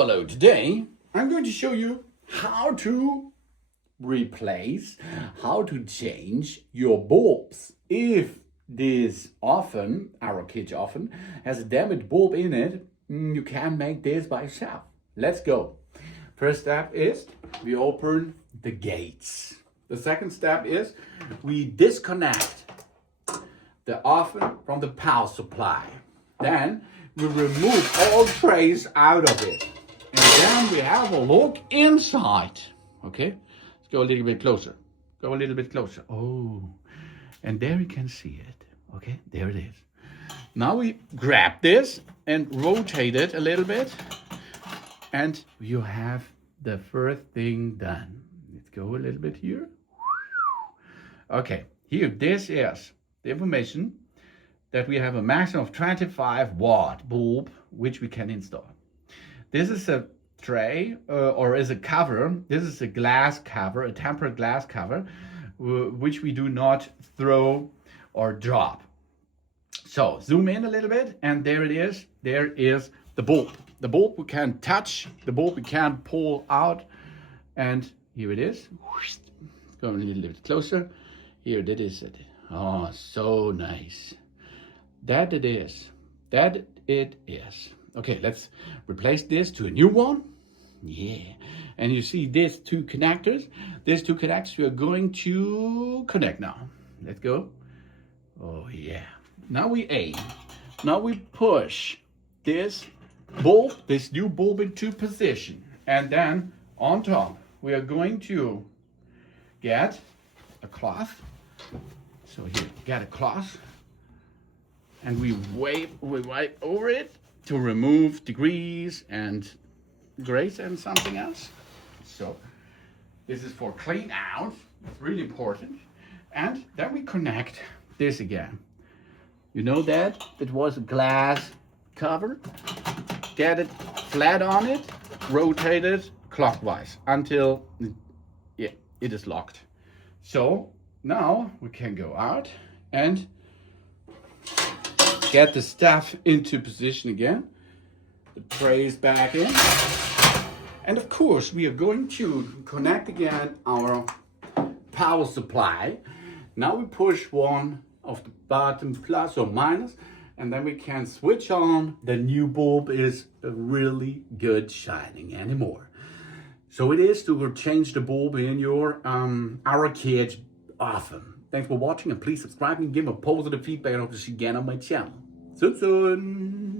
Hello, today I'm going to show you how to how to change your bulbs. If this oven, our kitchen oven, has a damaged bulb in it, you can make this by yourself. Let's go. First step is we open the gates. The second step is we disconnect the oven from the power supply. Then we remove all trays out of it. And then we have a look inside. Okay, let's go a little bit closer. Go a little bit closer. Oh, and there you can see it. Okay, there it is. Now we grab this and rotate it a little bit. And you have the first thing done. Let's go a little bit here. Okay, here, this is the information that we have a maximum of 25-watt bulb, which we can install. This is a tray or is a cover. This is a glass cover, a tempered glass cover, which we do not throw or drop. So zoom in a little bit, and there it is. There is the bulb. The bulb we can touch, the bulb we can pull out, and here it is. Go a little bit closer. Here, that is it. Oh, so nice. That it is. That it is. Okay, let's replace this to a new one. Yeah. And you see these two connectors. These two connectors we are going to connect now. Let's go. Oh, yeah. Now we aim. Now we push this bulb, this new bulb into position. And then on top, we are going to get a cloth. So here, get a cloth. And we wipe over it to remove the grease and grease and something else. So this is for clean out. It's really important. And then we connect this again. You know that it was a glass cover. Get it flat on it, rotate it clockwise until it is locked. So now we can go out and get the stuff into position again. The trays back in. And of course, we are going to connect again our power supply. Now we push one of the button plus or minus, and then we can switch on. The new bulb is really good shining anymore. So it is to change the bulb in your our kids oven. Thanks for watching, and please subscribe and give a positive feedback. I hope to see you again on my channel. Soon.